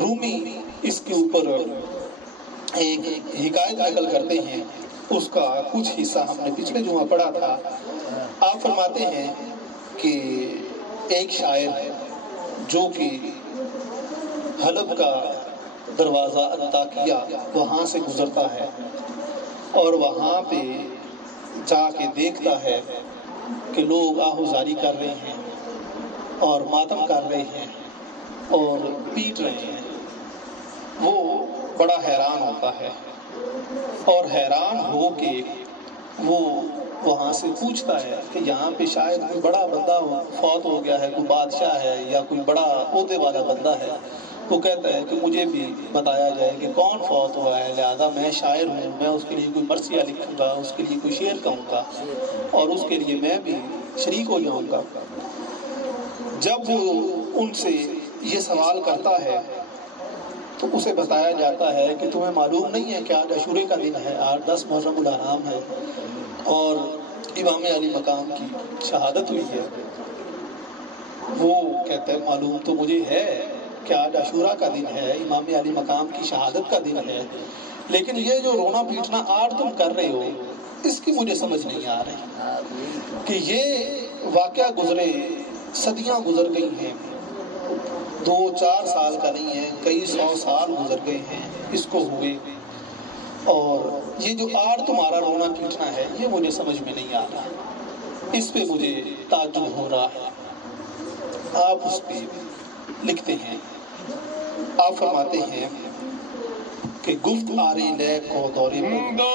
رومی اس کے اوپر ایک حکایت نقل کرتے ہیں، اس کا کچھ حصہ ہم نے پچھلے جمعہ پڑھا تھا۔ آپ فرماتے ہیں کہ ایک شاعر ہے جو کہ حلب کا دروازہ انطاکیہ وہاں سے گزرتا ہے اور وہاں پہ جا کے دیکھتا ہے کہ لوگ آہوزاری کر رہے ہیں اور ماتم کر رہے ہیں اور پیٹ رہے ہیں۔ وہ بڑا حیران ہوتا ہے اور حیران ہو کے وہ وہاں سے پوچھتا ہے کہ یہاں پہ شاید کوئی بڑا بندہ فوت ہو گیا ہے، کوئی بادشاہ ہے یا کوئی بڑا عہدے والا بندہ ہے۔ وہ کہتا ہے کہ مجھے بھی بتایا جائے کہ کون فوت ہوا ہے، لہذا میں شاعر ہوں، میں اس کے لیے کوئی مرثیہ لکھوں گا، اس کے لیے کوئی شعر کہوں گا اور اس کے لیے میں بھی شریک ہو جاؤں گا۔ جب وہ ان سے یہ سوال کرتا ہے تو اسے بتایا جاتا ہے کہ تمہیں معلوم نہیں ہے کہ آج عاشورے کا دن ہے، آج 10 محرم الحرام ہے اور امام علی مقام کی شہادت ہوئی ہے۔ وہ کہتا ہے معلوم تو مجھے ہے کہ آج عاشورہ کا دن ہے، امام علی مقام کی شہادت کا دن ہے، لیکن یہ جو رونا پیٹنا آج تم کر رہے ہو اس کی مجھے سمجھ نہیں آ رہی کہ یہ واقعہ گزرے صدیاں گزر گئی ہیں، 2-4 سال کا نہیں ہے، کئی 100 سال گزر گئے ہیں اس کو ہوئے، اور یہ جو آج تمہارا رونا پیٹنا ہے یہ مجھے سمجھ میں نہیں آ رہا، اس پہ مجھے تعجب ہو رہا ہے۔ آپ اس پہ لکھتے ہیں، آپ فرماتے ہیں کہ گفت آرے لے کو دورے پر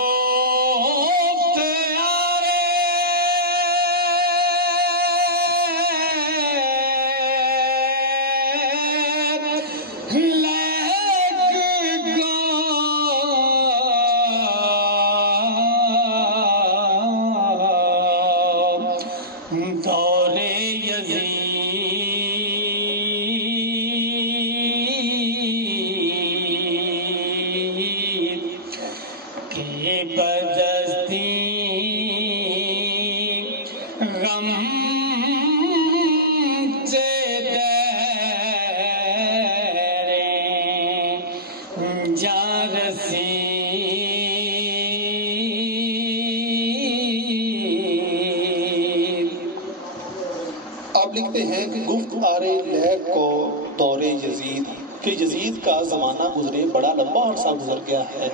کہ یزید کا زمانہ گزرے بڑا لمبا عرصہ گزر گیا ہے،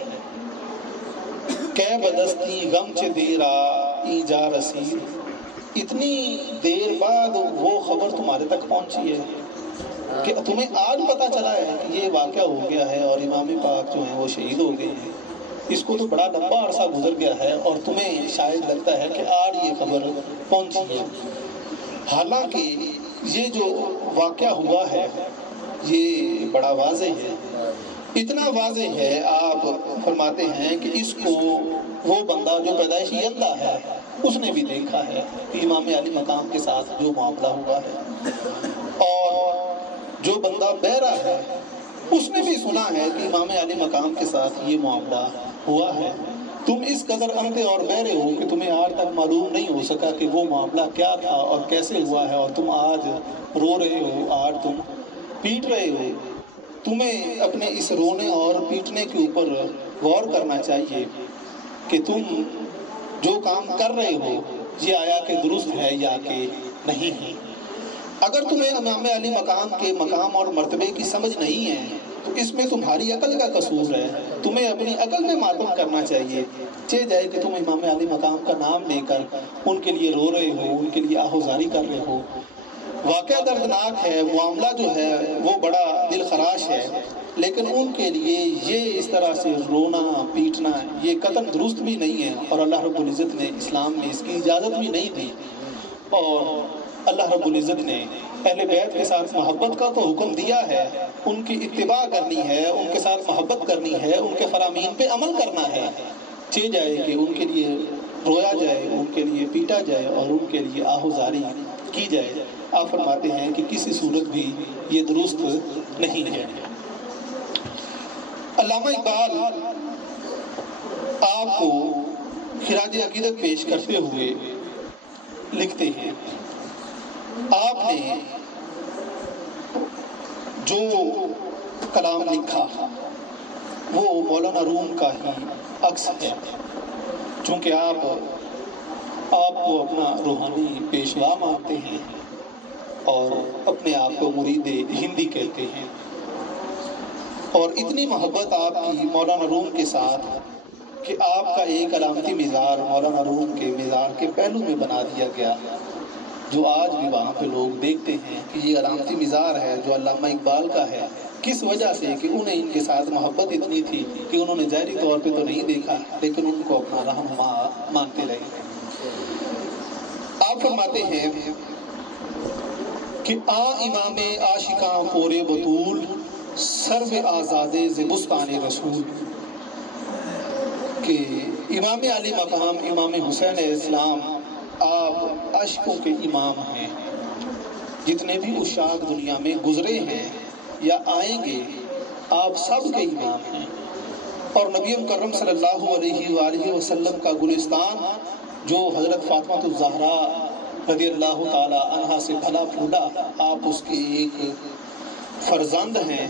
کہ بدستی غم چے دیرا ایجا رسید، اتنی دیر بعد وہ خبر تمہارے تک پہنچی ہے کہ تمہیں آج پتا چلا ہے کہ یہ واقعہ ہو گیا ہے اور امام پاک جو ہیں وہ شہید ہو گئے ہیں۔ اس کو تو بڑا لمبا عرصہ گزر گیا ہے اور تمہیں شاید لگتا ہے کہ آج یہ خبر پہنچی ہے، حالانکہ یہ جو واقعہ ہوا ہے یہ بڑا واضح ہے، اتنا واضح ہے۔ آپ فرماتے ہیں کہ اس کو وہ بندہ جو پیدائشی اندھا ہے اس نے بھی دیکھا ہے کہ امام علی مقام کے ساتھ جو معاملہ ہوا ہے، اور جو بندہ بہرا ہے اس نے بھی سنا ہے کہ امام علی مقام کے ساتھ یہ معاملہ ہوا ہے۔ تم اس قدر اندھے اور بہرے ہو کہ تمہیں آج تک معلوم نہیں ہو سکا کہ وہ معاملہ کیا تھا اور کیسے ہوا ہے، اور تم آج رو رہے ہو، آج تم پیٹ رہے ہو۔ تمہیں اپنے اس رونے اور پیٹنے کے اوپر غور کرنا چاہیے کہ تم جو کام کر رہے ہو یہ آیا کہ درست ہے یا کہ نہیں ہے۔ اگر تمہیں امام علی مقام کے مقام اور مرتبے کی سمجھ نہیں ہے تو اس میں تمہاری عقل کا قصور ہے، تمہیں اپنی عقل میں ماتم کرنا چاہیے۔ چہ جائے کہ تم امام علی مقام کا نام لے کر ان کے لیے رو رہے ہو، ان کے لیے آہوزاری کر رہے ہو۔ واقعہ دردناک ہے، معاملہ جو ہے وہ بڑا دل خراش ہے، لیکن ان کے لیے یہ اس طرح سے رونا پیٹنا یہ قطعاً درست بھی نہیں ہے، اور اللہ رب العزت نے اسلام میں اس کی اجازت بھی نہیں دی، اور اللہ رب العزت نے اہل بیت کے ساتھ محبت کا تو حکم دیا ہے، ان کی اتباع کرنی ہے، ان کے ساتھ محبت کرنی ہے، ان کے فرامین پہ عمل کرنا ہے۔ چہ جائے کہ ان کے لیے رویا جائے، ان کے لیے پیٹا جائے اور ان کے لیے آہوزاری کی جائے۔ آپ فرماتے ہیں کہ کسی صورت بھی یہ درست نہیں ہے۔ علامہ اقبال آپ کو خراج عقیدت پیش کرتے ہوئے لکھتے ہیں، آپ نے جو کلام لکھا وہ مولانا روم کا ہی عکس ہے۔ چونکہ آپ کو اپنا روحانی پیشوا مانتے ہیں اور اپنے آپ کو مرید ہندی کہتے ہیں، اور اتنی محبت آپ کی مولانا روم کے ساتھ کہ آپ کا ایک علامتی مزار مولانا روم کے مزار کے پہلو میں بنا دیا گیا، جو آج بھی وہاں پہ لوگ دیکھتے ہیں کہ یہ علامتی مزار ہے جو علامہ اقبال کا ہے۔ کس وجہ سے؟ کہ انہیں ان کے ساتھ محبت اتنی تھی کہ انہوں نے ظاہری طور پہ تو نہیں دیکھا لیکن ان کو اپنا رہنما مانتے رہے۔ آپ فرماتے ہیں کہ امام عاشقاں پورے بطول سرو آزادے ز بستان رسول، کہ امام علی مقام امام حسین علیہ السلام آپ عشقوں کے امام ہیں، جتنے بھی عشاق دنیا میں گزرے ہیں یا آئیں گے آپ سب کے امام ہیں، اور نبی مکرم صلی اللہ علیہ وآلہ وسلم کا گلستان جو حضرت فاطمہ الزہرا رضی اللہ تعالی عنہا سے پھلا پھولا، آپ اس کے ایک فرزند ہیں،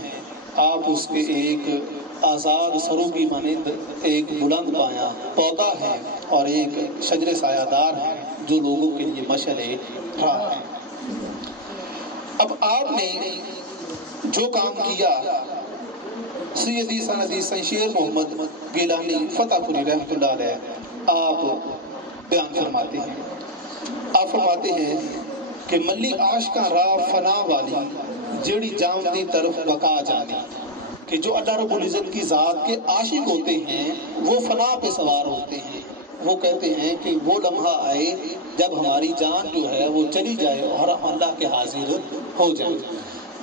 آپ اس کے ایک آزاد سرو کی مانند ایک بلند پایا پودا ہے اور ایک شجر سایہ دار ہے جو لوگوں کے لیے مشعل راہ ہے۔ اب آپ نے جو کام کیا، سیدی سندی شیر محمد گیلانی فتح پوری رحمۃ اللہ علیہ آپ بیان فرماتے ہیں۔ آپ فرماتے ہیں کہ ملی عاشقاں راہ فنا والی جیڑی جامدی طرف بقا جانی، کہ جو اللہ رب العزت کی ذات کے عاشق ہوتے ہیں وہ فنا پہ سوار ہوتے ہیں۔ وہ کہتے ہیں کہ وہ لمحہ آئے جب ہماری جان جو ہے وہ چلی جائے اور ہم اللہ کے حاضر ہو جائیں۔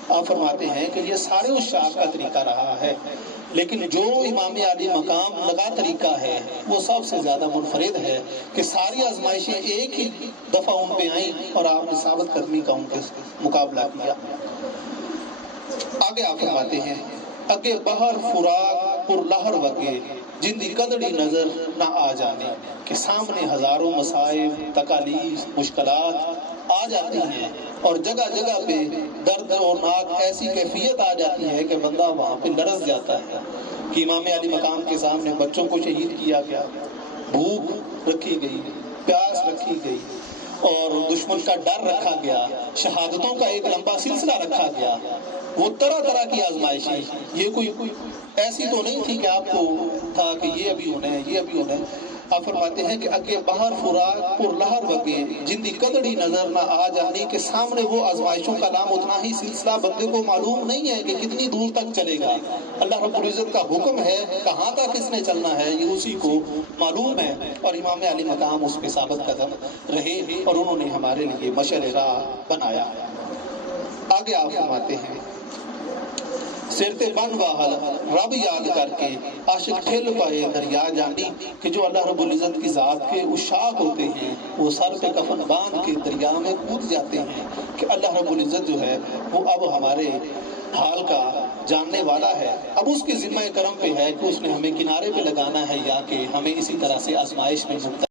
آپ فرماتے ہیں کہ یہ سارے عشاق کا طریقہ رہا ہے، لیکن جو امام علی مقام لگا طریقہ ہے وہ سب سے زیادہ منفرد ہے کہ ساری آزمائشیں ایک ہی دفعہ ان پہ آئیں اور آپ نے ثابت قدمی کا ان کے مقابلہ کیا۔ آگے آپ فرماتے ہیں اگے بہر فراق پر لہر وگے جن دی قدڑی نظر نہ آ جانے، کہ سامنے ہزاروں مسائب تکالیف مشکلات آ جاتی ہیں اور جگہ جگہ پہ درد اور ناک ایسی کیفیت آ جاتی ہے کہ بندہ وہاں پہ لرز جاتا ہے کہ امام علی مقام کے سامنے بچوں کو شہید کیا گیا، بھوک رکھی گئی، پیاس رکھی گئی اور دشمن کا ڈر رکھا گیا، شہادتوں کا ایک لمبا سلسلہ رکھا گیا، وہ طرح طرح کی آزمائشیں، یہ کوئی ایسی تو نہیں تھی کہ آپ کو تھا کہ یہ ابھی ہونا ہے یہ ابھی ہونا ہے۔ آپ فرماتے ہیں کہ اگے باہر فراق پر لہر وگے جن دی قدڑی نظر نہ آ جانی، کہ سامنے وہ آزمائشوں کا نام اتنا ہی سلسلہ بندے کو معلوم نہیں ہے کہ کتنی دور تک چلے گا۔ اللہ رب العزت کا حکم ہے کہاں تک اس نے چلنا ہے یہ اسی کو معلوم ہے، اور امام علی مقام اس پہ ثابت قدم رہے اور انہوں نے ہمارے لیے مشعل راہ بنایا۔ آگے آپ فرماتے ہیں سرتے بن واہل رب یاد کر کے عاشق ٹھل پائے دریا جانی، کہ جو اللہ رب العزت کی ذات کے عشاق ہوتے ہیں وہ سر پہ کفن باندھ کے دریا میں کود جاتے ہیں کہ اللہ رب العزت جو ہے وہ اب ہمارے حال کا جاننے والا ہے، اب اس کے ذمہ کرم پہ ہے کہ اس نے ہمیں کنارے پہ لگانا ہے یا کہ ہمیں اسی طرح سے آزمائش میں مبتلا